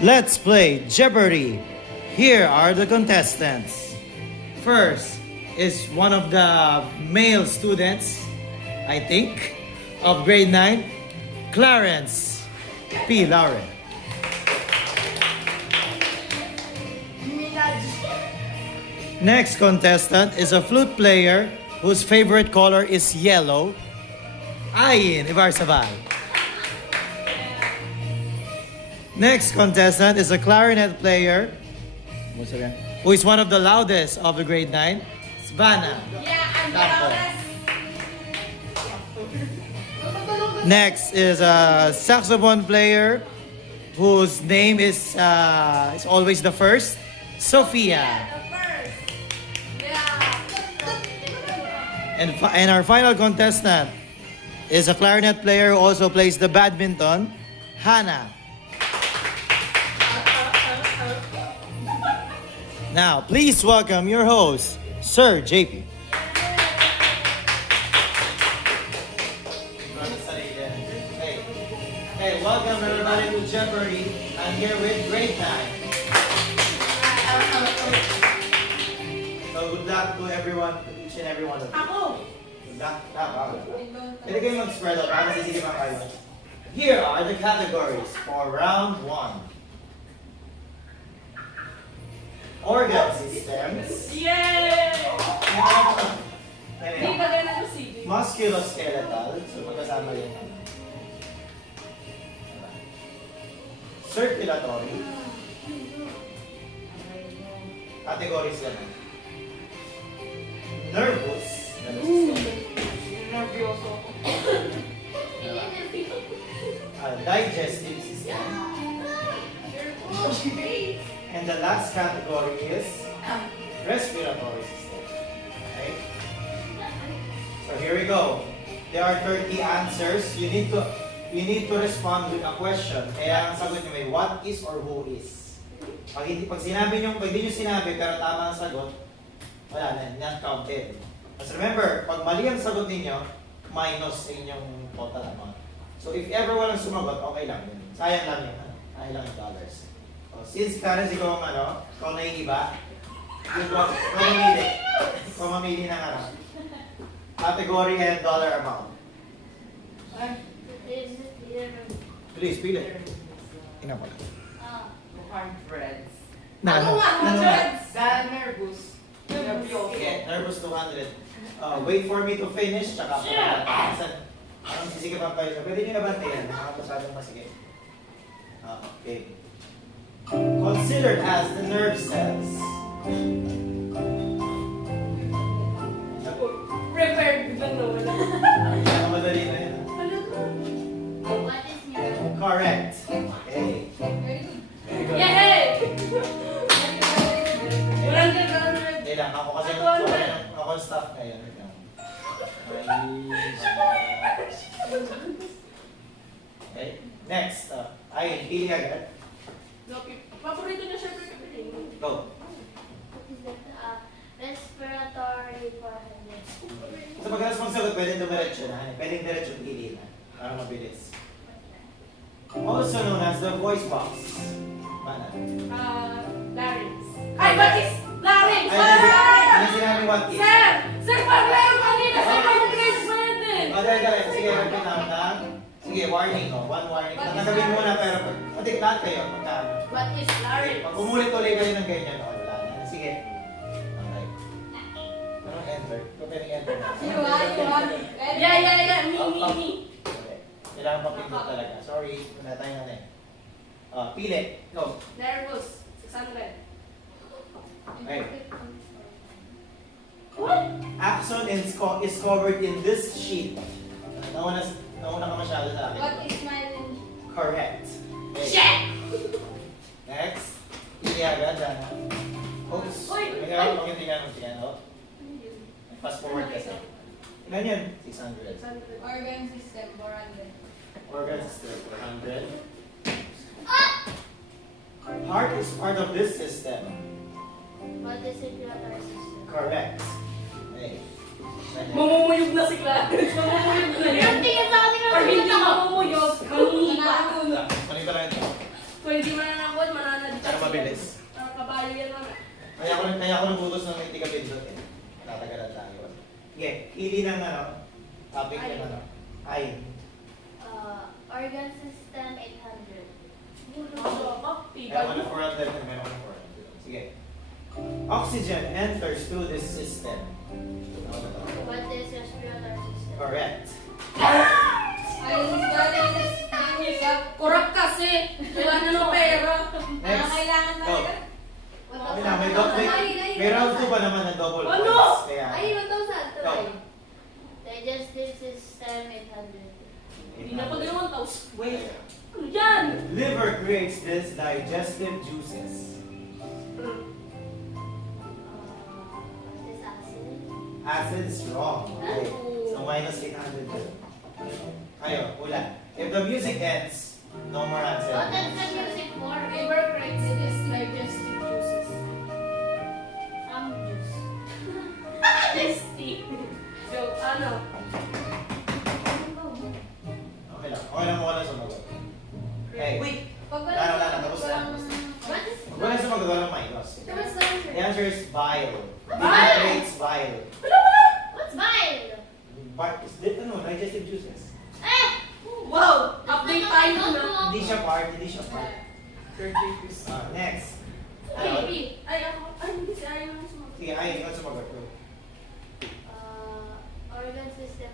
Let's play Jeopardy! Here are the contestants. First is one of the male students, I think, of grade 9, Clarence P. Lauren. Next contestant is a flute player whose favorite color is yellow, Ayin Ibarzaval. Next contestant is a clarinet player who is one of the loudest of the grade 9, Svana. Yeah, I'm the Campo. loudest. Next is a saxophone player whose name is always the first, Sophia. The first. Yeah. And our final contestant is a clarinet player who also plays the badminton, Hannah. Now, please welcome your host, Sir JP. Hey, welcome everybody to Jeopardy. I'm here with grade 9. So good luck to everyone, to each and every one of you. Ako. Good luck. Pwede kayo mag-spread out para sisigipan kayo. Here are the categories for round 1. Organ systems, Yay! Hindi ba ganun ako sige? musculoskeletal, so magkasama yun. Circulatory, categories lang. Nervous, Nervyoso ako. digestive system, and the last category is respiratory system. Okay? So here we go. There are 30 answers. You need to respond with a question. Kaya ang sagot niyo may what is or who is. Pag hindi niyo sinabi pero tama ang sagot, wala na, not counted. But remember, pag mali ang sagot ninyo, minus sa inyong total amount. So if ever walang sumagot, okay lang yun. Sayang lang yun. Sayang lang yung dollars. So, since Clarence, ikaw ang naiiba, ikaw mamili ng category and dollar amount. Please, pili. Ina ko lang. Hundreds. Ano nga? Hundreds? Dahil nervous. Nervyoso. Okay, nervous 200. Wait for me to finish, tsaka anong sisigapan pa yun? Pwede nyo nabantayan, nakakapasadong masigit. Okay. Considered as the nerve cells. Prepared ba no? Kaya madali na yun. What is your Correct. Okay. Very good. Yay! 100. Hindi lang, ako kasi ako ang staff ngayon. Okay. Next. Ay, pili agad. Paborito niya syempre kapili. Go. what is that? Respiratory problem. So pag sagot, pwedeng dumiretso na. Pwedeng diretso pili na. Para mabilis. Also known as the voice box. Mana? Larynx. Ay, what is larynx? Ano sinabi what is? Sir! Sir, pag-laro kanina sa pag-grade pa yun eh. Dali. Sige, repeat na. Sige, warning. One warning. Natagawin muna pero pati lahat kayo. What is larynx? Pag umulit ulit kayo ng ganyan, wala na. Sige. Okay. Anong enter? Pwedeng enter na. Yeah. Me. Okay. Kailangan pa pindot talaga. Sorry, wala tayong ano eh. Pili. Go. Nervous. 600. Okay. What? Axon is covered in this sheet. Nauna ka masyado sa akin. What is my Correct. Okay. Shit! Next. Pili agad. Oops. Uy! Tingnan mo. Fast forward kasi. Ilan yun? 600. organ system 400? Organ system 400. Heart is part of this system. What is circulatory system? Correct. Okay. Mamumuyog na si Clarence. Mamumuyog na yan. Tingin sa akin Or hindi mamumuyog. Mangingipa. Manito lang ito. Kung hindi mananakot, mananad Pero mabilis. Kabayo yan mga. Kaya ko nabutos ng hindi ka pindot eh. Tatagalan tayo. Sige, pili ng ano, topic Ay. ng ano. Ay. Organ system 800. Ano ba? Meron ko na 400 and meron ko na 400. Sige. Oxygen enters through this system. What is respiratory system? Correct. Ay, Kurap kasi. Kailangan ng pera. Next. kailangan Go. Okay na, may round 2 pa naman na double Ano? points. Kaya, Ay, 1,000. Go. Digestive system 800. Hindi na pag 1,000. Wait. Ano yan? liver creates this digestive juices. What is acid? Acid is wrong. Okay. So minus 800 yun. Ayo, ulan. If the music ends, no more answer. What is the music for? Liver creates this digestive juices. Juice. Tasty. So, ano? Okay lang. Okay lang mo wala sumagot. Okay. Wait. Wala, tapos na. What is Kung wala sumagot, walang minus. So what's the answer? The answer is bile. Liver Bile? creates bile. What's bile? Ano, digestive juices. Eh! Wow! Update tayo na. Hindi siya part, hindi siya part. Next. Ano? Baby. Ay, ako. Ay, hindi si Ayaw naman sumagot. Sige, ay, ikaw sumagot. Go. Organ system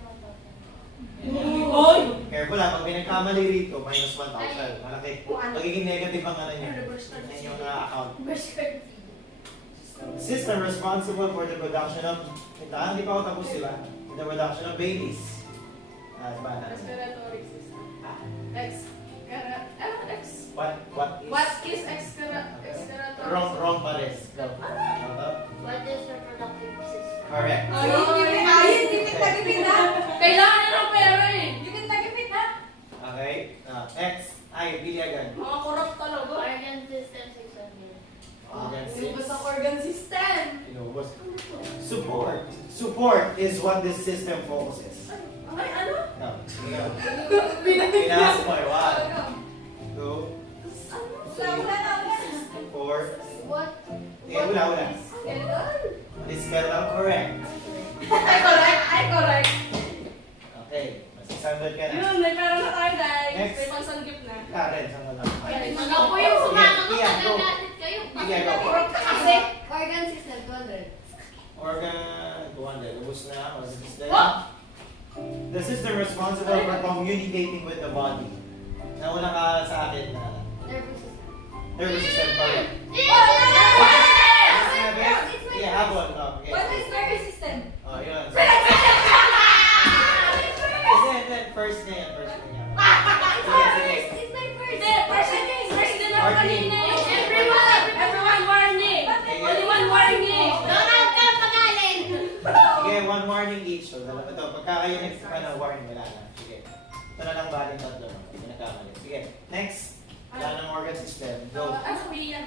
1,000. Hoy! Careful ha, pag may nagkamali rito, minus 1,000. Malaki. Magiging negative ang ano niya. Yan yung account. System responsible for the production of, hindi pa ako tapos sila, the production of babies. Respiratory system. X. What is? What is respiratory? Wrong pa rin. Go. What is reproductive system? Correct. Kailangan na ng pera eh. Okay. Next. Ay, pili agad. Mga korap talaga. Organ system 600. Organ system. Inubos. Support. Support is what this system focuses. Ay, ano? No. Ikaw. Pinasok mo eh. 1, 2, 4. What? Okay, wala. This skeleton correct. Ay, correct. Okay. Mas 600 ka na. Yun, may pera na tayo guys. Next. May pangsanggip na. Karen, saan ka lang? Ano po yung sumasagot? Iyan, go. Nagagalit kayo. Iyan, go. Korap ka kasi. Organ system 200. Organ 200. Ubus na. Organ system. Oh! The system responsible for communicating with the body. Nauna ka sa akin na Nervous system. nervous system correct. Yeah, habol. Okay. nervous system? Oh, yun. Then, first na yan. First na yan. It's my first. Hindi, first din ako kanina eh. Everyone warning. Okay. Only one warning. Donald ka pagaling. Sige, one warning each. So, ito, pagka kayo next warning, wala na. Sige. Ito na lang baling tatlo. Hindi na nagkamali. Sige, next. Wala ng organ system. Go. Ano sabihin?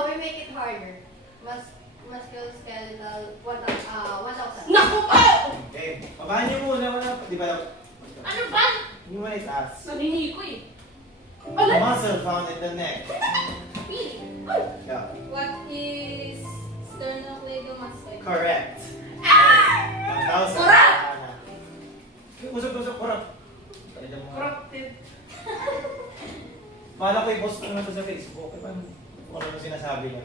We make it harder. Musculoskeletal 1,000. Naku pa! Okay. Pabahan niyo muna. Wala. Di ba? Ano ba? Hindi mo na itaas. Sabihin ko eh. The muscle found in the neck. Yeah. What is sternocleidomastoid? Correct. 1,000. Kurap! Usap, kurap. Corrupted. Bala ko i-post ko na ito sa Facebook. Kung ano sinasabi niya.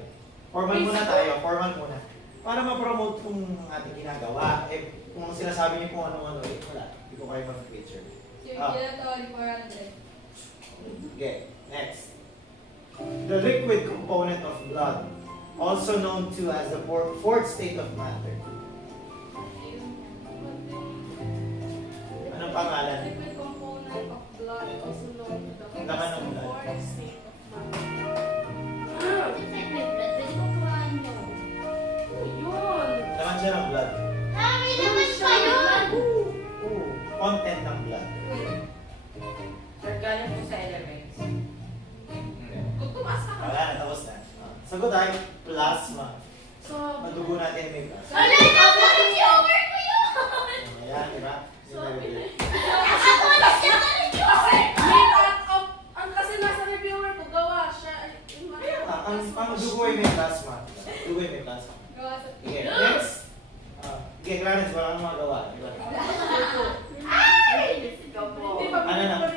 Formal muna tayo. Formal muna. Para ma-promote kung ating ginagawa. Kung sinasabi niyo kung ano-ano, wala. Hindi ko kayo mag-picture. Circulatory 400. Okay, next. The liquid component of blood, also known to as the fourth state of matter. Anong pangalan? Liquid component of blood also known to the Laman ng blood. fourth state of matter. Yun. Laman siya ng blood. Dami naman pa yun! Content ng blood. Sir, galing po sa elements. Kung tumaas ka Wala na, tapos na. Sagot ay plasma. So, Madugo natin may plasma. Ano yung homework ko yun? Ayan, di ba? so, Yun na yun. Ako na siya! kasi may Dugoy may plasma. Dugoy may plasma. Gawa sa... Okay, next. Okay, Clarence, wala kang magawa. Ikaw po. Ano na?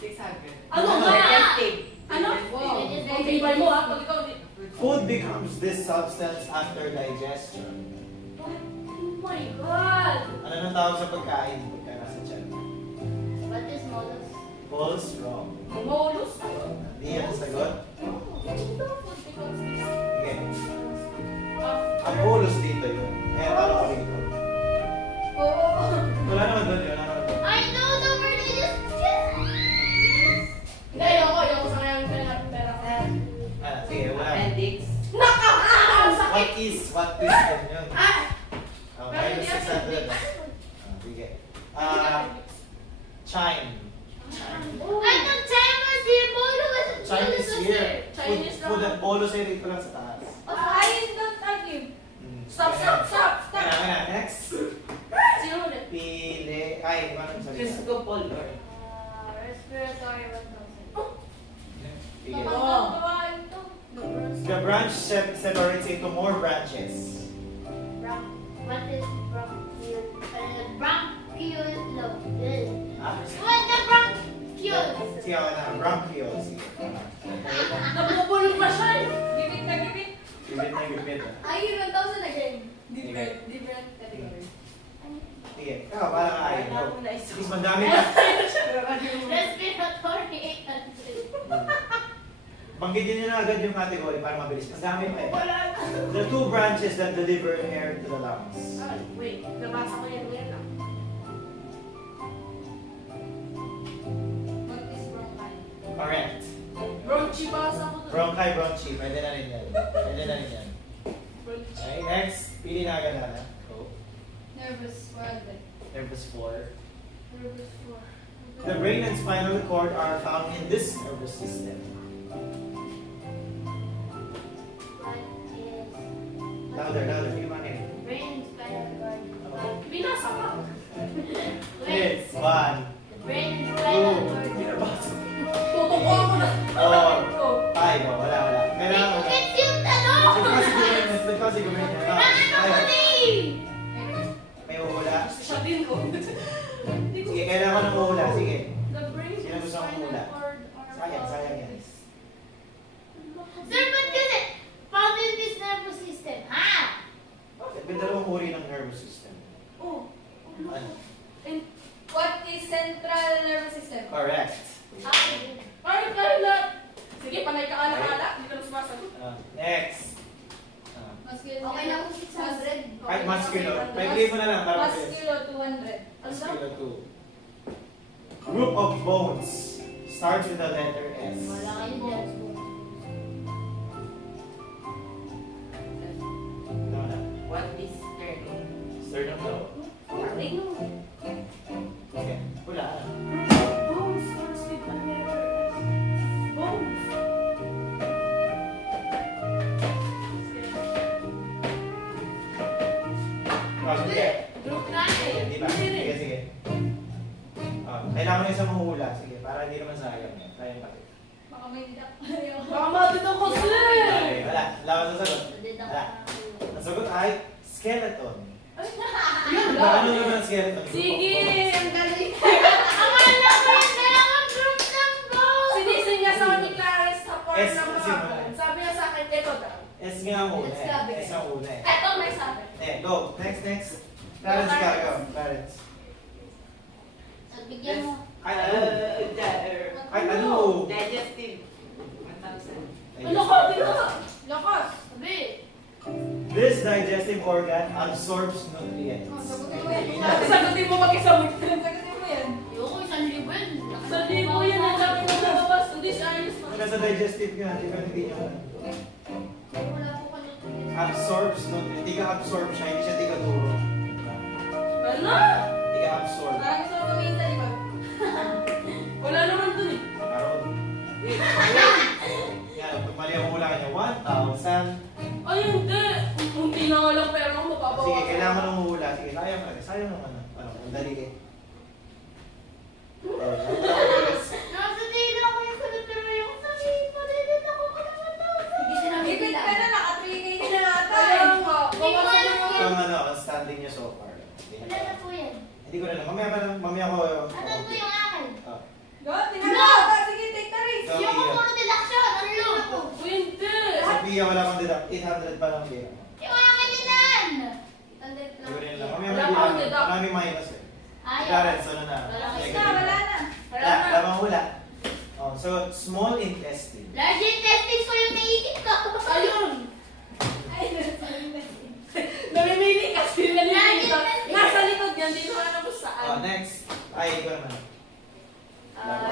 600. Ano ba? Digestive. Ano? Wow. Ang tibay mo ha, pag ikaw di. Food becomes this substance after digestion. Oh my God! Ano nang tawag sa pagkain pagka nasa tiyan? What is models? False, wrong. Molus? Hindi yan ang sagot. Okay. Ang bolus dito yun. Kaya tanong ko dito. Oo. Wala naman doon yun. Wala naman doon. I know the word I just Hindi, ayoko sa kanyang pera ko. Sige, wala. Appendix. What is yun yun? Okay, Pero hindi minus 600. Sige. Chime. I thought time was here. Bolo was Chime is here. Chinese Food lang. at bolus ay dito lang sa taas. I don't agree. Stop! Kaya, next. Sino ulit? Pili. Ay, ano sabi ka? Criscopolar. Respiratory 1000. Pili. Kapag ito. The branch separates into more branches. What is bronchial? Bronchial lobe. Ah? What the bronchial? Sige ako na. Bronchioles. Sige. Nabubulong pa siya eh. Gipit na gipit. Bibit na bibit. I hear 1000 again. Different category. Sige. Ikaw, parang ayaw. Wala ko na isa. Mas madami na. Respiratory 800. Banggitin niyo na agad yung category para mabilis. Mas dami pa eh. Wala na. The two branches that deliver air to the lungs. Ay, wait. Nabasa ko yan. Wait lang. What is bronchi? Correct. Bronchi basa ko to. Bronchi. Pwede na rin yan. Bronchi. Okay, next. Pili na agad na. Go. Nervous. What? Nervous 4. Nervous 4. The brain and spinal cord are found in this nervous system. Louder. Hindi makinig. Brain and spinal cord. Binasa ka. It's 1, Brain and 2, spinal cord. Tutuko ako na. 4, 5. Oh, wala. Kailangan mo. It's yung tanong! Kasi gumawa niya. Kailangan ako na eh! May uhula. Siya din ko. Sige, kailangan ng uhula. Sige. The brain Sino gusto ang spinal hula? cord are Sayang yan. Sir, ba't kasi found in this nervous system, ha? Okay, may dalawang uri ng nervous system. Oh. Ano? What is central nervous system? Correct. Ay, kala. Sige, panay ka ala-ala. Hindi ka na sumasagot. Next. Muscular. Okay na kung 600. Kahit muscular. Pag-play mo na lang para mabilis. Muscular 200. Muscular 2. Group of bones starts with the letter S. Wala kayo dyan. Ano na? What is sternum? Sternum daw. Okay. Wala. Bones starts with a letter S. Bones. Sige. Group na eh. Hindi ba? Sige. Kailangan na isang mahula. Sige, para hindi naman sayang. Sayang pati. Baka may didak tayo. Baka matito ko sila eh. Okay, wala. Wala ka sasagot. Didak Wala. Ang sagot ay skeleton. Yun Diba? Ano lang. naman ang skeleton? Sige, ang galing. Akala ko yung dalawang group ng bones! Sinising niya sa ni Clarice sa part S ng kasi mga wala. bones. Sabi niya sa akin, ito daw. S nga ang una Let's eh. grab it. S ang una eh. Ito may sabi. Go. Next. Clarence ka. Go. Clarence. Bigyan mo. Kahit ano. Kahit ano. Digestive. 1,000. Ano ka? Dito. Lakas. Sabi. This digestive organ absorbs nutrients. Sagutin mo yan. Sagutin mo mag-isa mo. Sagutin mo yan. Ayoko, 1,000 yan. Sa libo yan ang dami na nalabas. Hindi siya ayos na. Nasa digestive nga, di ba hindi niya Wala po ka nito. absorbs nutrients. Hindi ka absorb siya, hindi siya tigaduro. Wala. Hindi ka absorb. Parang gusto mo tumingin sa likod. Wala naman dun eh. Karoon. Yan, pag mali ang hula kanya, 1,000. Ay, hindi. Hindi na nga lang pera mo mapapawasan. Sige, kailangan mo ng hula. Sige, sayang naman. Ano, ang dali eh. Nasa tingin ako yung sagot pero yung sabihin mo din ako ko naman daw. Sige, sinabi ko ko na lang. Mamaya ko. Asan po yung akin? Oh. Go, tingnan mo. Sige, take the risk. Go, Yung Pia. puro deduction. Ano yun? Hindi. Sophia, wala kang deduct. 800 pa lang Pia. Yung akin yun yan. Hindi ko rin lang. Mamaya Wala may akong deduct. deduct. Marami minus eh. Ayaw. Clarence, ano na? Wala Wala Negative. na, wala na. Wala na. Lamang hula. Oh, so, small intestine. Large intestines ko yung naisip ko. Ayun. Ay, sorry na. Namimili kasi namimili ka. Lagi- Nasa likod yan, di naman ako Oh, saan. next. Ay, ikaw naman.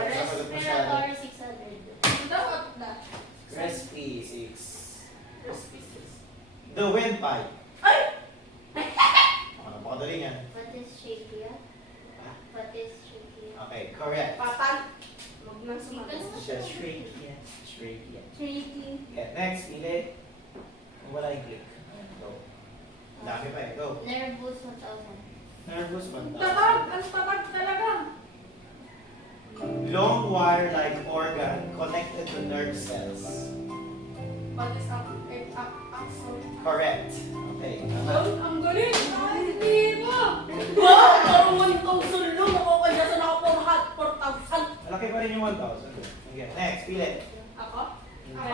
Respiratory 600. Dapat na. Crispy 6. The windpipe. Ay! Napakadali yan. What is trachea? What is trachea? Okay, correct. Patan. Huwag nang sumagot. Just trachea. Trachea. Trachea. Okay, next, pili. Kung wala yung click. Go. Dami pa eh. Go. Nervous 1000. Nervous one. Tatag! Ang tatag talaga. Long wire-like organ connected to nerve cells. What is axon? Correct. Okay. Tama. Ang galing! Ay, hindi ba? Wow! Parang 1,000 lang. Ako kaya sa naka 4,000. Malaki pa rin yung 1,000. Okay, next, pili. Ako? Ay.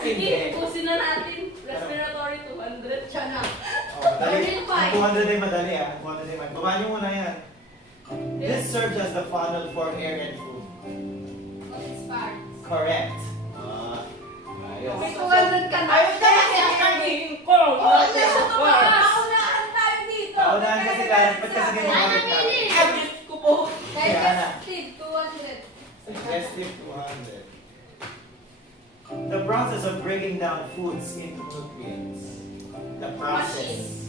Hindi. Sige, pusin na natin. Respiratory 200. Siya na. Oh, madali. Organ pipe. Ang 200 ay madali ah. Ang 200 ay madali. Baba niyo muna yan. This serves as the funnel for air and food. What is parts? Correct. Ayos. May 200 ka na. Ayun ka kasi ang kagiging ko. Oo, Wala siya to ba? Naunahan tayo dito. Naunahan kasi Clarence, ba't kasi ganyan? Ano pili? Ay, Diyos ko po. Digestive 200. Suggestive 200. The process of breaking down foods into nutrients. The process.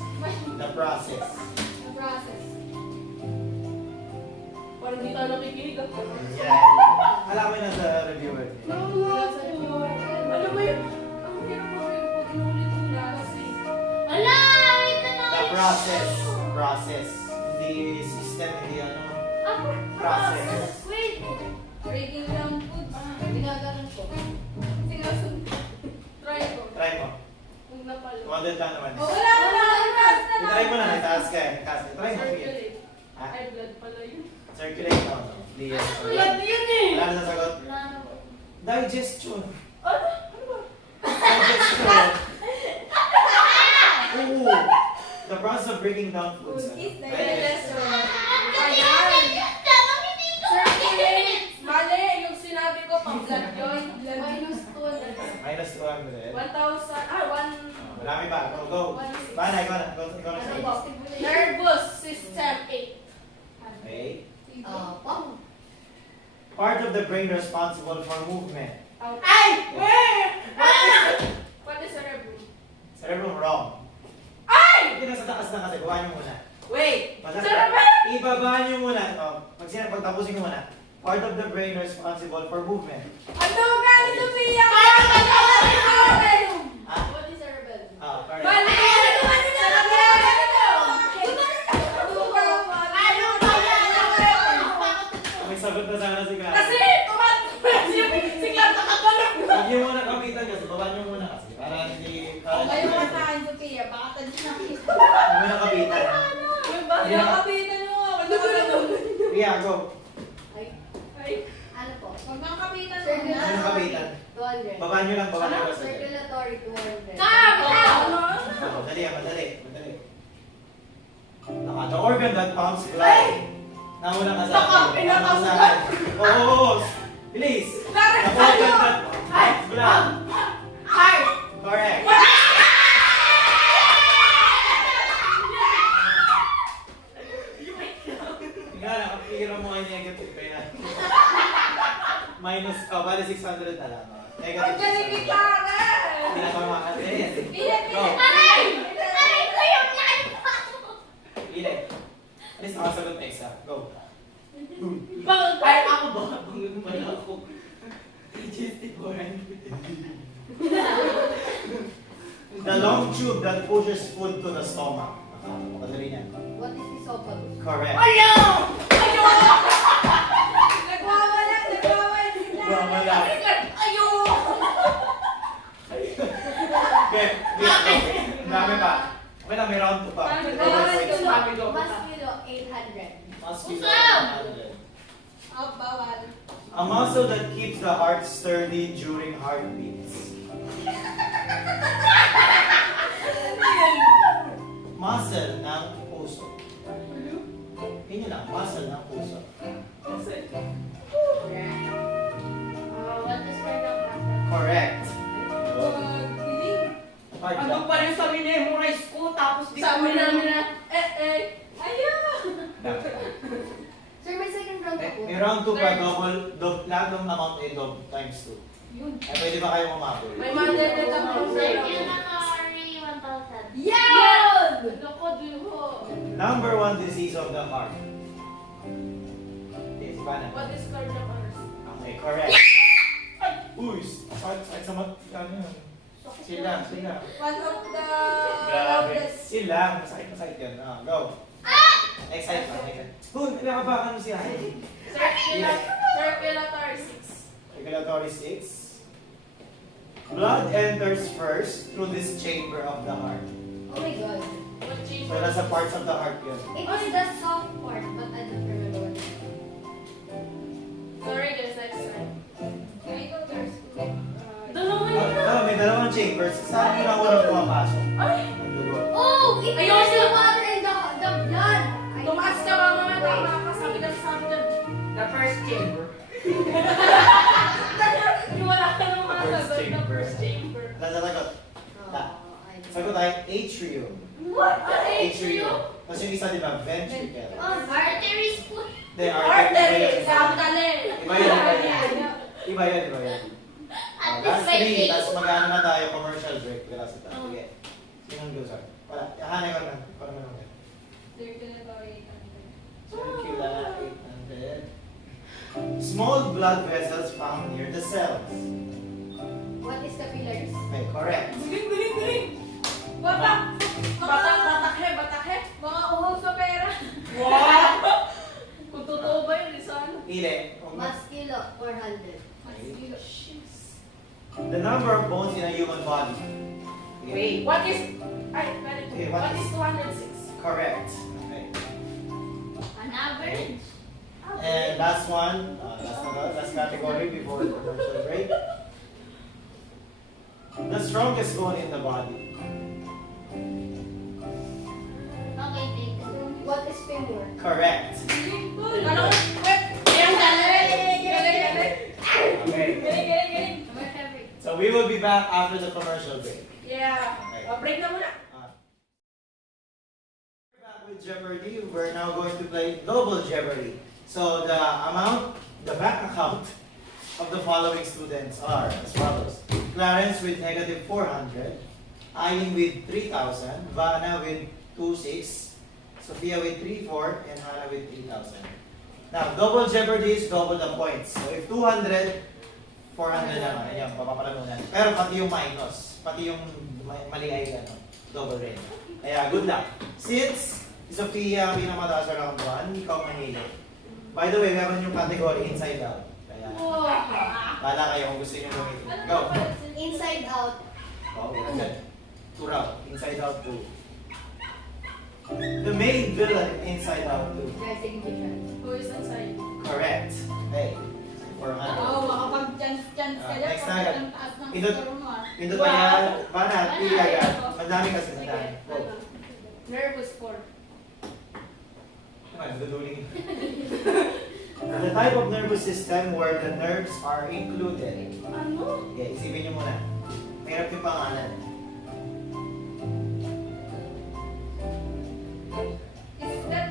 The process. The process. Parang di tayo nakikinig. Yeah. Alam mo yun sa reviewer. Ano ba yun? Ang hirap mo yung pag-inulit-ulit kasi. Wala! Wait na The process. Process. Hindi system, hindi ano. Process. Wait. Breaking down food. Ginaganon ko. Sinusun. Try ko. Try mo. Huwag na pala. 200 lang naman. Oh, wala na lang. Taas na lang. Try mo na, may taas ka eh. Taas ka. Try mo. Sige. Circulate. Ha? Ay, blood pala yun. Circulate. No, no. Hindi yan. Blood yun eh! Wala na sasagot. Wala na po. Digestion. Ano? Ano ba? Digestion. Ooh. The process of breaking down foods. Food is Digestion. Kasi yung tanong hindi ko Circulate. Mali, yung sinabi ko, pang-blood yun. Minus 200. Minus 200. 1,000. Ah, 1. Marami pa. Go, go. Bana, ikaw na. Ikaw na. Ano ba? Nervous system 8. Okay. Pang. Part of the brain responsible for movement. Ay! What is cerebrum? Cerebrum wrong. Ay! Hindi nasa taas na kasi. Baba niyo muna. Wait! Basta- Cerebrum! Ibaba niyo muna. Pagtapusin ko muna. Part of the brain responsible for movement. Ano ka ni Sophia? Ah, What is cerebellum? correct. Mali! May sagot na sana si Karen. Kasi tumatapos yung siglang nakagano. Huwag niyo muna kapitan kasi. Baba niyo muna kasi. Para hindi... Kayo ka sa akin, Sophia. Baka tadi na kita. Huwag muna kapitan. Yung ba? Yeah. Kapitan mo ako. Nakaganon. Ria, go. Ay. Ano po? Huwag mga kapitan mo. Ano kapitan? 200. Baba niyo lang. Baba niyo lang. Circulatory 200. Ano? Madali, madali. Madali. The organ that pumps blood. Nauna ka sa Baka akin. pinakamulat. Oo. Bilis. The organ that pumps blood. Heart! Correct. Tingnan, nakapira mo ang negative pa yan. Minus, bali 600 na lang. Ang galing Negative ni 600. Clara! Pinatama ka din. Bilat, Go. Aray! Aray ko yung naipa! Pili. At least nakasagot na isa. Go. Bakit? Ay, ako ba? Bangun mo na ako. The long tube that pushes food to the stomach. Makadali niyan. What is esophagus? Correct. Ayaw! Ayaw! Nagwawala sila. Wala. Ayaw! Okay, wait. Ang dami pa. Okay lang, may round 2 pa. Ano? Go, go, go. Mas kilo, 800. Muscular Puso! 100. Bawal. A muscle that keeps the heart sturdy during heartbeats. Muscle ng puso. Yun lang, muscle ng puso. What is my number? Correct. Heart Ano lang. pa rin sa memorize ko, tapos di Sabi ko namin na, ayaw. Sir, may second round ako. May round 2 pa, lahat ng amount ay double times 2. Yun. Pwede ba kayo umabol? May mother na kami. Sir, yun na Ari 1,000. Yan! Loko, duho. Number 1 disease of the heart. Yes, paano? What is cardiac arrest? Okay, correct. Uy, sakit sa mat... Ano yun? Sila. One of the Grabe. loudest. Sila, masakit yan. Go. Excite lang, excite. Uy, nakabakan mo siya. Circulatory 6. Regulatory 6. Blood enters first through this chamber of the heart. Oh my God. What So, chamber? nasa parts of the heart yun. It is the soft part, but I don't remember what it is. Sorry guys, next time. Can I go there? Dalawa Oh, may dalawang chambers. Saan yun ang unang pumapasok? Ay! Dugo. Oh, it Ayun, is the water and the blood. Tumaas ka mga tama ka sabi ka. The first chamber. Yung wala ka nang mga First sagot na chamber. first chamber. Sagot. Sagot ay atrium. What? Atrium. Tapos yung isa, di ba? Ventricle. Arteries po. Then, Artery! Sandali! Iba yan. At That's least 3. Tapos mag-ano na tayo, commercial break. Kaya sa tayo. Sige. Sinong loser? Wala. Hanay ko naman. Para naman. Circular 800. Small blood vessels found near the cells. What is capillaries? Okay, correct. Galing! Batak! Batak! Mga uhaw sa pera. Wow! Kung totoo ba yun, sana. Pili. Musculo 400. The number of bones in a human body. Okay. Wait. What is... Ay, Okay, what is 206? Correct. Okay. An average. And last one, last category before the commercial break. The strongest bone in the body. Okay, take. What is femur? Correct. Ano? Wait! Galing! Okay. Galing! My favorite. So we will be back after the commercial break. Yeah. Break na muna. We're back with Jeopardy. We're now going to play Double Jeopardy. So the bank account of the following students are as follows. Clarence with negative 400, Aileen with 3,000, Vanna with 2,600, Sophia with 3,400, and Hannah with 3,000. Now, double jeopardy is double the points. So if 200, 400 naman. Ayan, papapalanunan. Pero pati yung minus, pati yung mali ay double rin. Kaya good luck. Since Sophia ang pinakamataas sa round 1, ikaw mahili. By the way, meron yung category inside out. Kaya, bala kayo kung gusto nyo gamitin. Go! Inside out. Oh, good. 2 round. Inside out 2. The main villain in Inside Out 2. Guys, take a chance. Who is inside? Correct. Hey. 400. Makapag-chance ka dyan. Next na agad. Ang taas ng Pindot. score mo, ah. Pindot pa yan. Para, pili agad. Madami kasi, madami. Go. Nervous score. Naman, duduling. The type of nervous system where the nerves are included. Ano? Okay, isipin nyo muna. Mahirap yung pangalan. Is that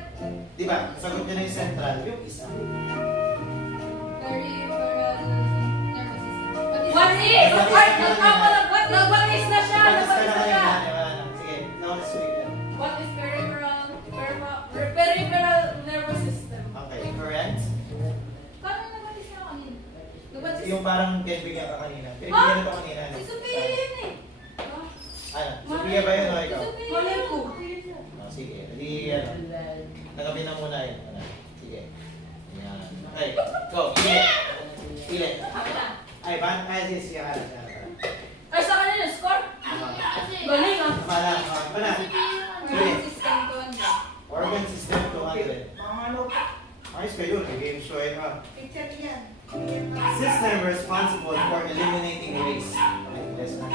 Di ba? Sagot nyo na yung central. Yung isa. peripheral nervous system? What is? What is na siya? Focus ka na Nag-what is na kanina. siya? Wala na. Sige, now let's read it. What is peripheral nervous system? Okay, correct. Paano nag-what is na kanina? Nag-what is? Yung parang kaibigan ka kanina. Kaibigan ito kanina. Si Sophia yun eh. Ano? Sophia ba yun o ikaw? Malay ko. Oh, sige. Hindi, nagabi na muna yun. Ano? Sige. Ayan. Okay, go. Pili. Pili. Ay, siya ka na. Ay, sa kanina, score? Galing ah. Tama na. Pala. Pili. Nervous system 200. Organ system 200. Picture yan. System responsible for eliminating waste. Okay, yes na.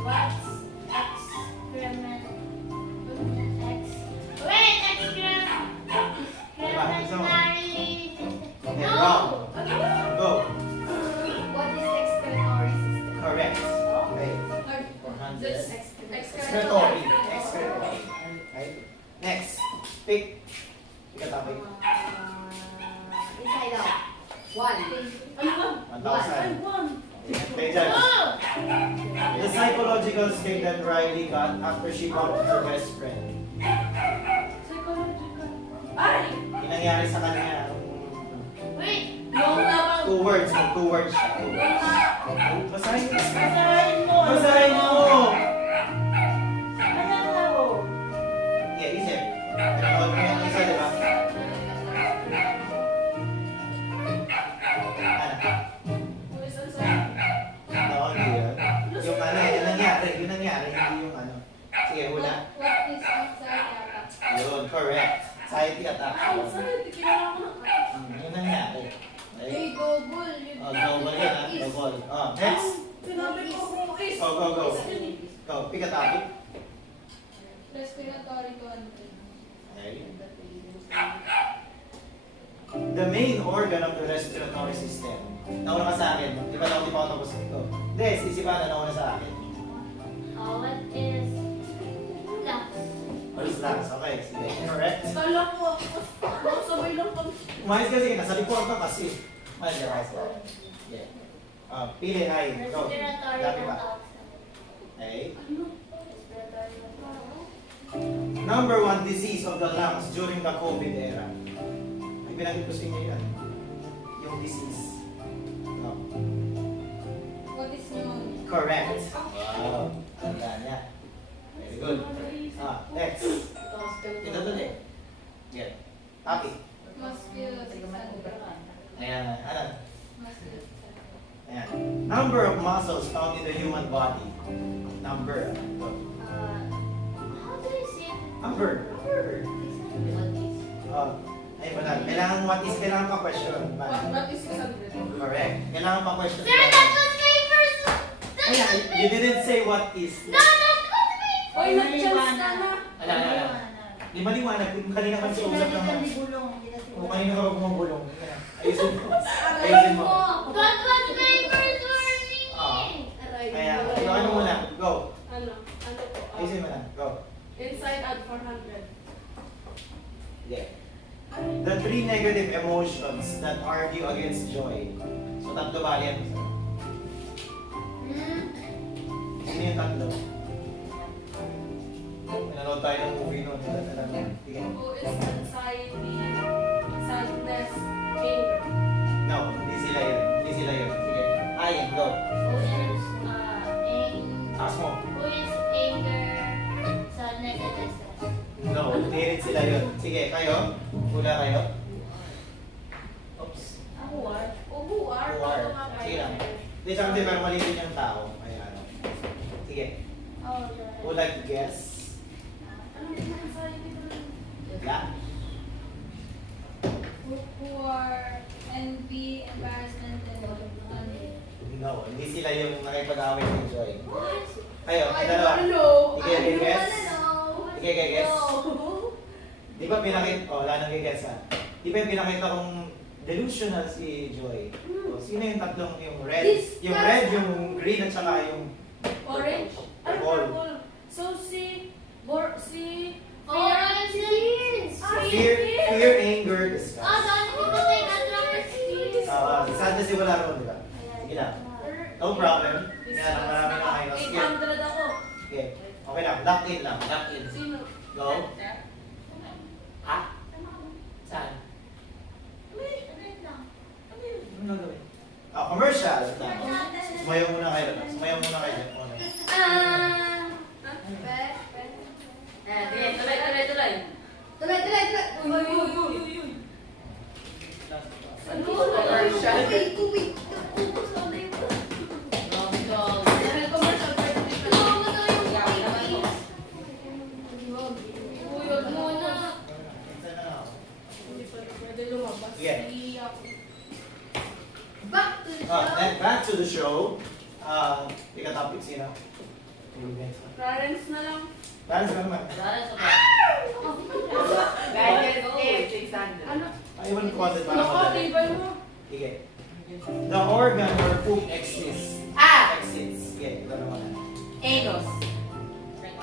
What's excrement? Wait, excrementary system. Okay, No! wrong. Go. What is excretory system? Correct. Okay. 400. Excretory. Excretory. Okay. Next. Pick. Pick a topic. Inside out. Ano ba? 1,000. One. Okay, Judge. Oh! The psychological state that Riley got after she bumped her best friend. Psychological. Ay! Yung nangyari sa kanya. Wait! Yung labang. 2 words. Mag 2 words siya. 2 words. Basahin mo. Basahin mo. Basahin mo. Ayan na mo. Yeah, isip. Nanood mo yung isa, di ba? Nanood mo yun? Yung ano, yun nangyari. Yun nangyari. Hindi yung ano. Sige, hula. What is anxiety attack? Yun, correct. Anxiety attack. Ay, sorry. Kailangan ko na. Yun nangyari. Okay. Hey, double. Oh, double yan ha. Double. Oh, next. Sinabi ko kung is. Go, go, go. Go, pick a topic. Respiratory content. Okay. The main organ of the respiratory system. Nauna ka sa akin. Di ba di pa ako tapos nito? Hindi, sisipan na nauna sa akin. What is lungs? What is lungs? Okay, sige. Correct. Kala ko. Sabay lang kami. Umayos kasi, nasa report ka kasi. Umayos ka, umayos ka. Yeah. Pili ay. Go. Respiratory Dami ba? content. Okay. Ano? Respiratory content. Number 1 disease of the lungs during the COVID era. Ay, binanggit ko sa inyo yan. Yung disease. No. What is pneumonia? Correct. Wow. Tanda niya. Very good. Next. Ito tuloy. Yeah. Topic. Ayan. Ano? Ayan. Number of muscles found in the human body. Number. How do you say it? Number. Ay, wala. Kailangan pa question. What is 600? Correct. Kailangan pa question. Sir, that was my first. Ayan, you didn't say what is. No, that was me. Oy, nag-chance ka na. Ala. Di maliwanag. Kanina ka sa usap naman. O kanina ka pa bumabulong. Ayusin mo. Ayusin mo. That was my first warning. Kaya, ano muna? Go. Ano? Ano po? Ayusin mo na. Go. Inside out 400. Yeah. The 3 negative emotions that argue against joy. So, tatlo ba yan? Sino yung tatlo? Nanonood tayo ng movie noon. Sige. Who is anxiety, sadness, anger? No, hindi sila yun. Hindi sila yun. Sige. Ayan, go. Taas mo. Who is anger, sadness, and stress? No, hindi rin sila yun. Sige, kayo. Hula kayo. Oops. Who are? Oh, who are? Who are? Sige lang. Hindi siya kasi pero malitin yung tao. Ayan. Sige. Oh, Would like to guess? Ano yung anxiety ko lang? Yeah. who are envy, embarrassment, and No, hindi sila yung nakipag-away ng joy. Kayo, I dalawa. don't know. Sige, guess. know. Sige, guess. No. Di ba pinakita, wala nang guess ha. Di ba yung pinakita kong delusional si Joy? O, sino yung tatlong, yung red, yung green, at saka yung Orange? Ay, Purple. purple. So, si... Orange is. fear, anger, disgust. Dami ko ba tayo ka-dropper skills? Si Santa si wala ron, di ba? Sige na. No problem. Kaya lang marami na kayo. Sige. 800 ako. Okay. Okay lang. Lock in lang. Lock in. Sino? Go. Ha? Saan? Ano gagawin? Commercial. Sumayaw muna kayo. Sumayaw muna kayo. Tuloy. Ano? Commercial. Commercial pa ito. Minsan na ako. Hindi pa pwede lumabas. Sige. Back to the Then back to the show. Ika topic sino? Parents na lang. Balance ka naman. Dahil sa Ah! Digestive, 600. Ano? Iwan ko content para Nako, madali. tibay mo. Sige. The organ where poop exists. Exits. Sige, ito naman. Anus.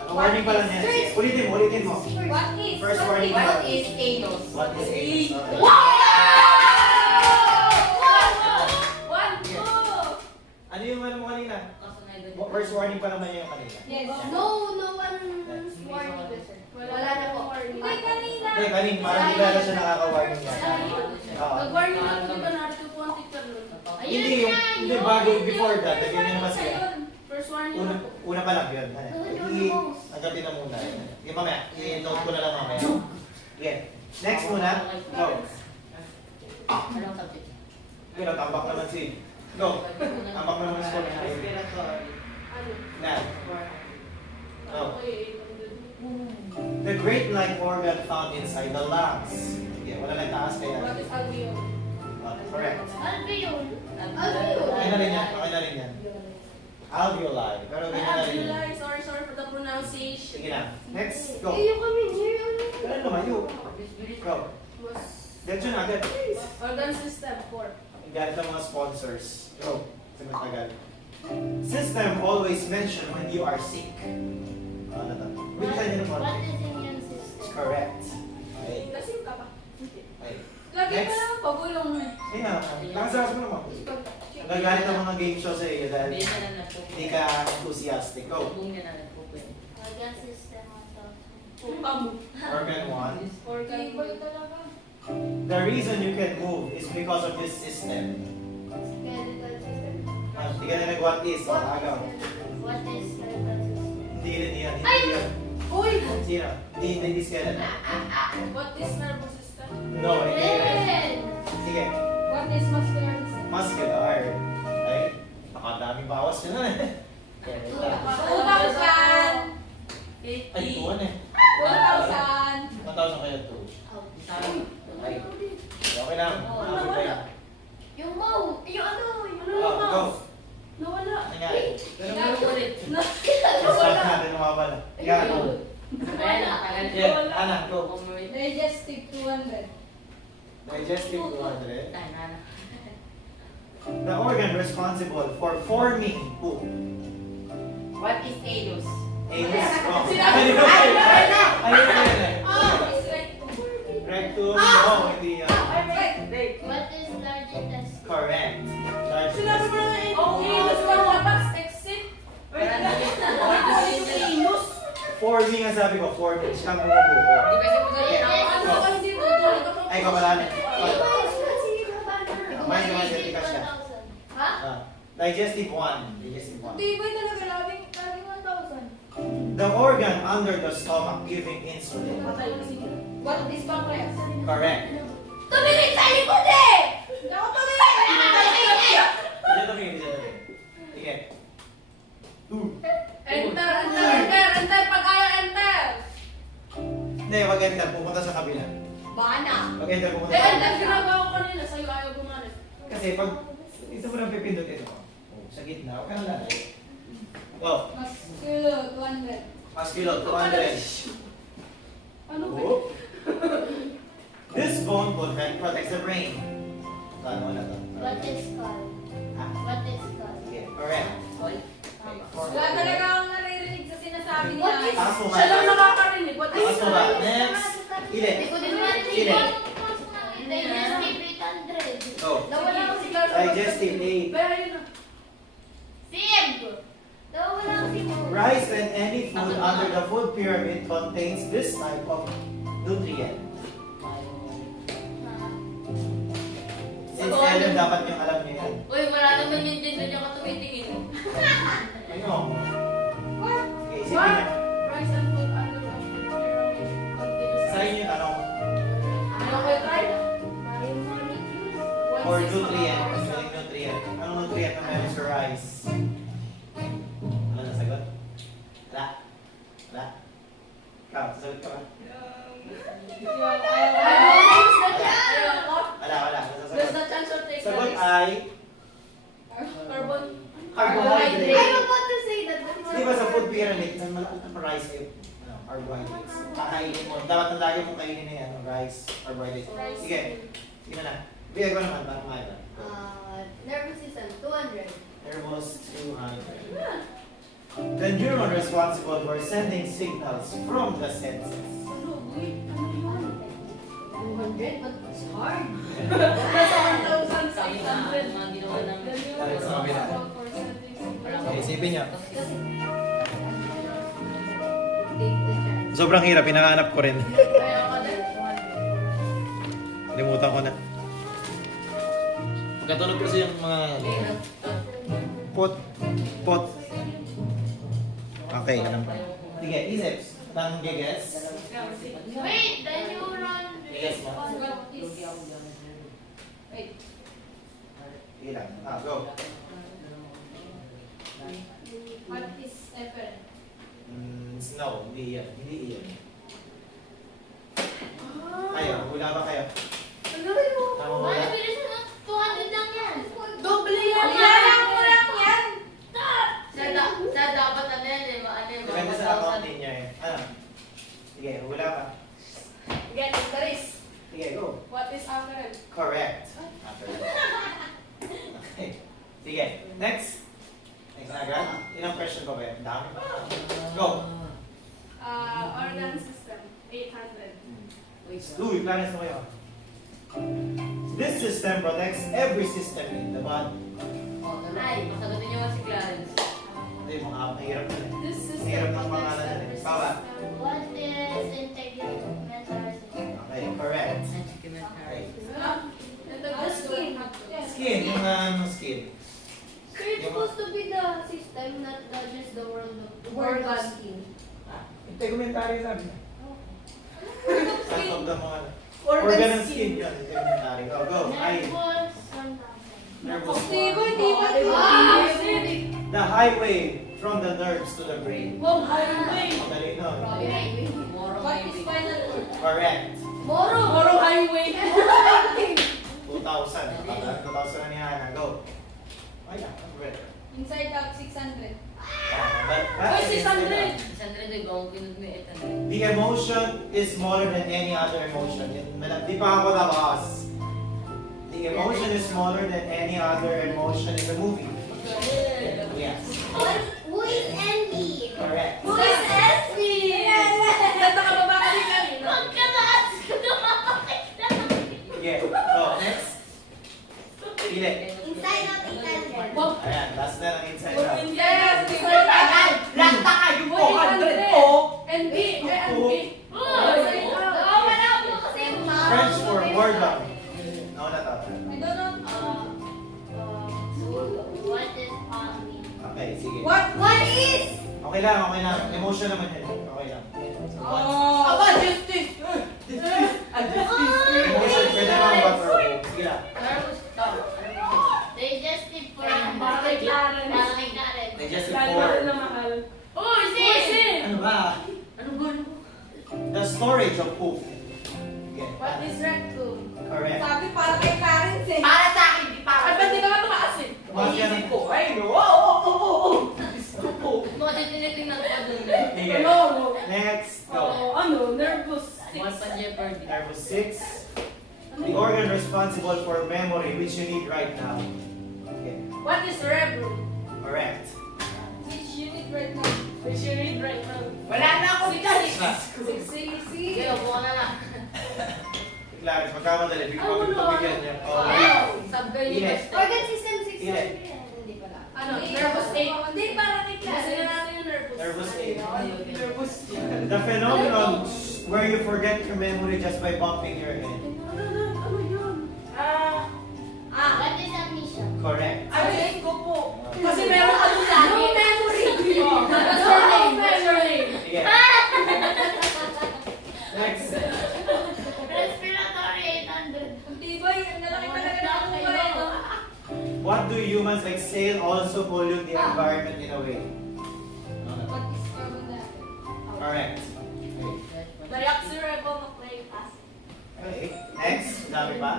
Warning pa lang yan. Sige, ulitin mo. What is? First warning. What is anus? What is AIDS? Okay. One, two. Ano yung ano mo kanina? Kasunod. First warning pa naman yung kanina. Yes. No one's warning. Wala na po. Hindi, kanina. Hindi, kanina. Parang hindi na siya nakaka-warning yan. Oo. Nag-warning ako, di ba narito po ang teacher nun? Hindi bago before that. Lagyan niyo naman siya. First warning Una, ako. una pa lang yun. Nagatin na muna. Sige, mamaya. I-note ko na lang mamaya. Sige. Next muna. Go. Anong subject? Pero tambak naman si... Go. Tambak naman si... Respiratory. Ano? Na. Go. Okay. The great life organ found inside the lungs. Yeah, wala nagtaas kaya. What is alveoli? Correct. Alveol. Okay na rin yan. Okay na rin yan. Alveoli. Pero Ay, ganyan na rin yan. alveoli. Sorry for the pronunciation. Sige na. Next. Go. Iyo kami here. Ganun lumayo. Go. Diretso na agad. Organ system 4. Galit ang mga sponsors. Go. Sagot agad. System always mention when you are sick. Ano na to? Bilisan niyo ng What konti. is immune system? Correct. Okay. Lasing ka ba? Hindi. Okay. Lagi Next. ka naman pagulong mo. Ayun na. Nakasarap mo naman. Nagagalit ang mga game show sa iyo dahil Sabihin na lang po. hindi ka enthusiastic. Go. Boom na lang po. Organ system on top. Pamo. Organ 1. Organ Table talaga. The reason you can move is because of this system. Skeletal system. Hindi ka na nag-what is. O, agaw. What is skeletal system? Hindi rin yan. Ay! Hindi yan. Uy! Sino? Hindi skeleton. What is nervous system? No, hindi rin. Red! Sige. What is muscular system? Muscular. Okay? Nakadaming bawas yun na eh. 2,000! Ay, 2 eh. 1,000! 1,000 kaya 2. Okay. Okay lang. Nakapit pa yan. Yung mo! Yung ano? Yung ano? Oh, go. Nawala. Ano nga? Pero mo ulit. Start natin lumabala. Ikaw, go. Ayan na, tagal. Yeah, Ana, go. Digestive 200. Digestive 200. Tahan. The organ responsible for forming poop. What is anus? Anus. Oh. Sinabi Ayun ko, ay, na ay, na. Ayun na yun eh. Is rectum. Rectum. Oh, hindi yan. What is large intestine? Correct. Large Sinabi mo na intestine. oh, anus lang labas, exit. Anus. Forming ang sabi ko, forming. Siyang bumubuo. Di kasi po ganyan ako. Ano ka hindi mo tuloy ka Ay, kapalan. Ha? Digestive 1. Digestive 1. Di ba talaga laging 1,000? The organ under the stomach giving insulin. What is pancreas? Correct. Tumingin sa likod eh! Hindi ako tumingin! Bisa tumingin. Sige. 2. Enter, enter, enter, enter, pag ayaw enter! Hindi, wag enter. Pupunta sa kabila. Bana! Wag enter, pupunta Eh, sa enter, kabila. ginagawa ko kanina, sa'yo ayaw gumana. Kasi pag ito mo lang pipindutin mo. Sa gitna, huwag ka na lang. Go. Muscular 200. Muscular 200. Ano ba? Oh. This bone protects the brain. Ano na to? What is skull? Ah, What is skull? sige. Correct. Oy. Okay, Wala talaga akong naririnig sa sinasabi niya. What is- Taas mo Siya lang nga. nakakarinig. What is Taas mo ba? Next. Ile. Hindi ko din naman Ile. Digestive 800. Go. Nawala ko si Digestive 8. Pero yun na. Sib! Nawala ko si Rice and any food under the food pyramid contains this type of nutrient. Since Ellen, dapat yung alam niyo yan. Uy, wala naman yun dyan. Ganyan ka tumitingin. Ano? What? Okay, isipin What? niyo. Rice and food under the pyramid. Sa inyo yung tanong. Ano ko try? For nutrient. Feeling nutrient. Anong nutrient na meron sa rice? Ano na sagot? Wala. Wala. Ikaw, sasagot ka ba? Wala, wala. There's Sasagot. no chance of taking Sagot rice. ay rice ay carbohydrates. Kakainin mo. Dapat ang lagi mong kainin na yan, rice, carbohydrates. Sige, sige na. Bigay ko naman, para kumain ka. Nervous system, 200. Nervous 200. The neuron responsible for sending signals from the senses. Ano, wait, ano yun? 200? But it's hard. Nasa 1,600. Mga ginawa namin. Ano sa kabila? Okay, isipin nyo. Take the chance. Sobrang hirap, pinanganap ko rin. Kaya ka din. Limutan ko na. Pagkatunog kasi yung mga pot. Okay, alam ko. Sige, isip. Nang gigas. Wait, the neuron Yes, ma'am. Wait. Ilan? Go. What is efferent? Snow. Hindi yan. Hindi yan. Kayo, hula ba kayo? Ano yun? Tama ba? Ano, bilis na, 200 lang yan. Doble yan! Iyalang mo lang yan! Sa dapat ano yan eh. Ano eh. Depende sa account ninyo eh. Ano? Sige, hula pa. Get it, Taris. Sige, go. What is afferent? Correct. Okay. Sige, next. Next na agad. Ilang question ko ba yan? Dami pa. Go. Organ system, 800. Louis, planes mo kayo. This system protects every system in the body. Ay, sagutin niyo ba si Clarence? Hindi, mga mahirap na eh. This system Hirap ng protects pangalan every eh. Paula. What is integumental system? Okay, correct. Ang documentary. The skin. Skin, yung skin. So it's supposed to be the system, not just the world of skin. Integumentary sabi niya. Part of the mga Organ ng skin yun. Integumentary. Oh, go. Ay, Nervous, nervous Diba, one. diba, Ah, The highway from the nerves to the brain. Wow, highway. Magaling nun. Moro What is final word? Correct. Moro! Moro highway. 2,000. 2,000 na ni Hannah. Go. Ay, better. Inside out, 600. Ay, 600. Sandra de Gong, pinag-meet na. The emotion is smaller than any other emotion. Di pa ako tapos. The emotion is smaller than any other emotion in the movie. Yes. Who is envy? Correct. Who is envy? Ganda ka ba ba kasi kanina? Huwag ka maas ko Yeah. Go. Next. Pili. Inside out, 800. Wow. Ayan, last na lang inside out. Yes, inside out. Lasta kayo 400 po! NB. NB. Wala po kasi yung mouth. French for boredom. Nauna to. I don't know. What is envy? Okay, sige. What? What is? Okay lang, okay lang. Emotion naman yun. Okay lang. Oh. Aba, justice. Emotion, pwede naman ba for sige lang. Nervous talk. They just need for Para kay Clarence. Para kay Clarence. They just Mahal for na mahal. Oh, sin! ano ba? Ano ba? The storage of poop. Okay. What is rectum? Correct. Sabi para kay Clarence eh. Para sa akin, di para. Ay, ba't di ka nga tumaas eh? Tumaas yan. Iisip ko. Ay, no. Gusto ko. Mga tinitingnan ko dun eh. Sige. Ano? Next, go. Ano? Nervous. One pa Jeopardy. Nervous 6. The organ responsible for memory, which you need right now. Okay. What is cerebrum? Correct. Which unit right now? Which unit right now? Wala na ako dyan. Sixty. Kaya upo ka na lang. Clarence, magkamadali. Bigyan niya. Oh. Sabi niyo Yes. basta. Organ system Ile. 600. Hindi pala. Ano? Nervous 8. Hindi, para kay Clarence. Kasi natin yung nervous. Nervous 8. Nervous. The phenomenon where you forget your memory just by bumping your head. Ano yun? What is amnesia? Correct. Ay, ko po. Kasi meron ka doon lagi. No memory. What's your name? What's your name? Sige. Next. Respiratory 800. Ang tibay, ang lalaki talaga na ako ngayon. What do humans exhale also pollute the environment in a way? What is carbon dioxide? Correct. Deoxyribonucleic acid. Okay. Next. Dami pa.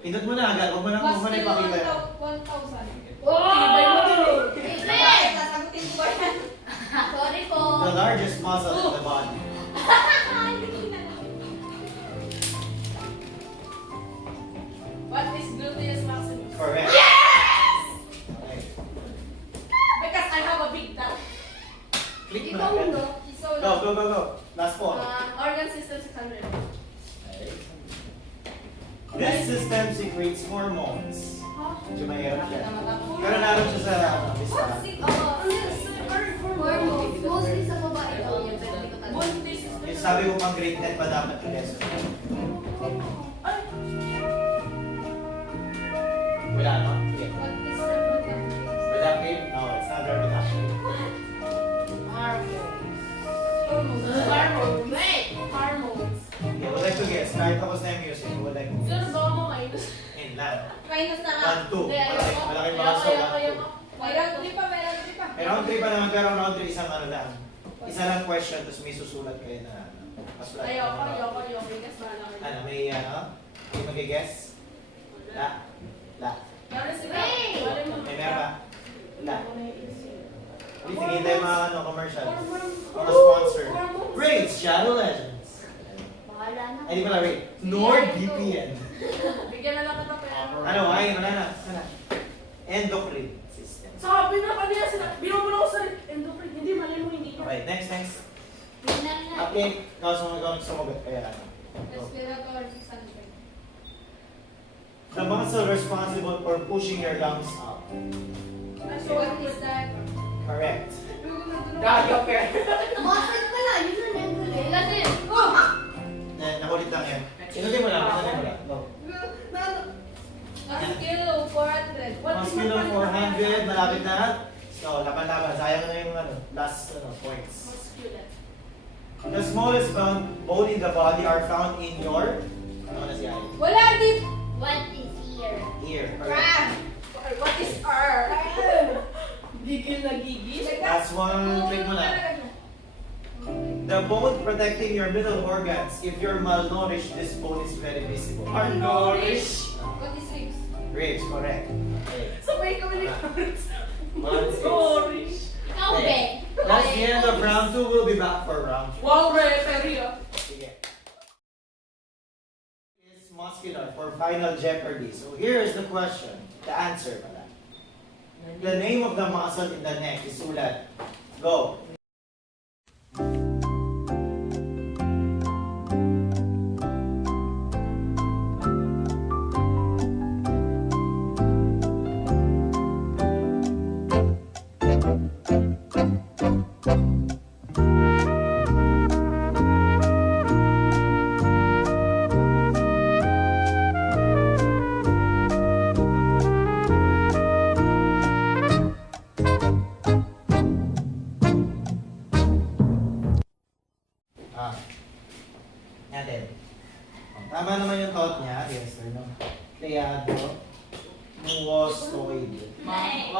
Pindot mo na agad. Huwag mo na ipakita. 1,000. Wow! Tibay mo din eh. Tibay! Sasagutin ko ba yan? Sorry po. The largest muscle in the body. What is gluteus maximus? Correct. Yes! Okay. Because I have a big tat. Click mo Ikaw na. no. Go. Last four. Organ system 600. Okay. This system secretes hormones. Medyo mahirap yan. Pero naroon siya sa listahan. Hormones. Mostly sa babae daw. Multi system. Yung sabi ko pang grade 10 pa dapat yung lesson. Ay! Wala no? Yeah. Reductive? No, it's not very reductive. Hormones. Hormones. Okay, would like to guess. Kahit tapos na yung music, would like to Sir, guess. baka mo minus. In lang. Minus na nga. 1, 2. Malaki pa kaso. 1, 2. Meron 3 pa. May round 3 pa naman, pero round 3 isang ano lang. Isa lang question, tapos may susulat kayo na mas wala. Ayoko. Because bahala kayo. Ano, may may mag-guess? La. Meron si Wait! May meron ba? La. Hindi, tingin tayo mga commercial. Mga Hormones. sponsor. Raid Shadow Legends. Bahala na. Ay, di pala Raid. NordVPN. Bigyan na lang kita pera. Ano, ay, wala na. Endocrine system. Sabi na kanina sila, binubulo ko sa endocrine. Hindi, mali mo, hindi ko. Okay, next. Tingnan na. Update. Ikaw sumagot. Kaya ano. Go. Respiratory 600. The muscle responsible for pushing your lungs up. So, what is that? Correct. Gago, Fer. Muscle pala. Yun na nandun. Kasi. Nakulit lang yan. Sinutin mo lang. Go. Musculo 400. What is Musculo my 400. Malapit na. So, laban. Sayang na yung last points. Muscular. The smallest bone in the body are found in your... Ano na si Ay? Wala, di. What is here? Ear. Correct. What is R? Gigil na gigil. Last one. Click mo na. The bone protecting your middle organs. If you're malnourished, this bone is very visible. Malnourished. What is ribs? Ribs, correct. Okay. Sabay kami ni Cards. 1, 6. Malnourished. Ikaw, be. That's the end of round 2. We'll be back for round 3. Wow, referee ah. Sige. Is muscular for Final Jeopardy. So here is the question. The answer pala. The name of the muscle in the neck is ulat. Go. Natin. Tama naman yung thought niya. Yes or no? Pleiado. Muostoid. Okay.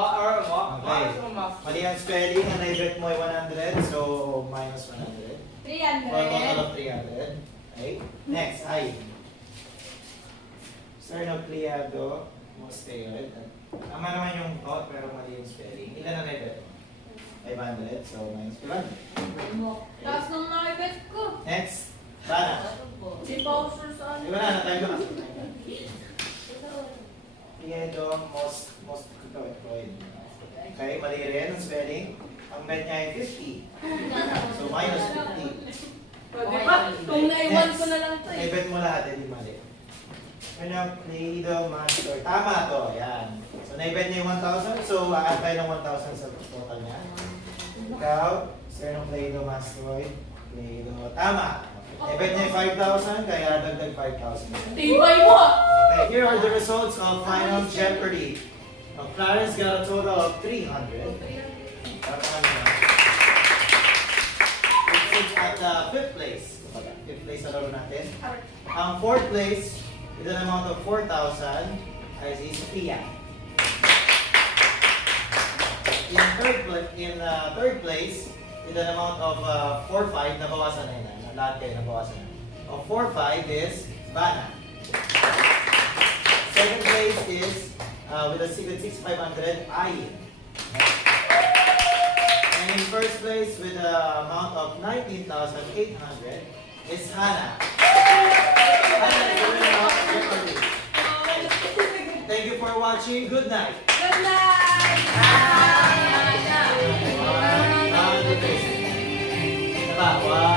Mali ang spelling. Ang naibet mo ay 100. So, minus 100. 300. For a total of 300. Okay. Next, I. Sternocleido. Muostoid. Tama naman yung thought pero mali yung spelling. Ilan ang naibet mo? 500. So, minus 500. Tapos nung nakibet ko. Next. Sana. Si Bowser sa ano. Di ba na? Tayo ba? Pleiado. Muostoid. Okay, mali rin ang spelling. Ang bet niya ay 50. So, minus 50. Pwede ba? Kung naiwan ko na lang ito eh. I-bet mo lahat, hindi mali. Ano, Play-Doh Master. Tama to, yan. So, na-bet niya yung 1,000. So, add tayo ng 1,000 sa total niya. Ikaw, sir ng Play-Doh Master. Play-Doh. Tama. I-bet niya yung 5,000, kaya dagdag 5,000. Tibay mo ah. Okay, here are the results of Final Jeopardy. Clarence got a total of 300. It's at 5th place. 5th place na laro natin. Ang 4th place, with an amount of 4,000, ay si Sophia. In third place, with an amount of 4,500, nabawasan na yun. Lahat kayo nabawasan na. Of 4,500 is Bana. Second place is with 6,500, Ayin. And And in first place with an amount of 19,800 is Hannah. Hannah is the winner of Jeopardy. Thank you for watching. Good night. Good night! One, two, three. Diba? One,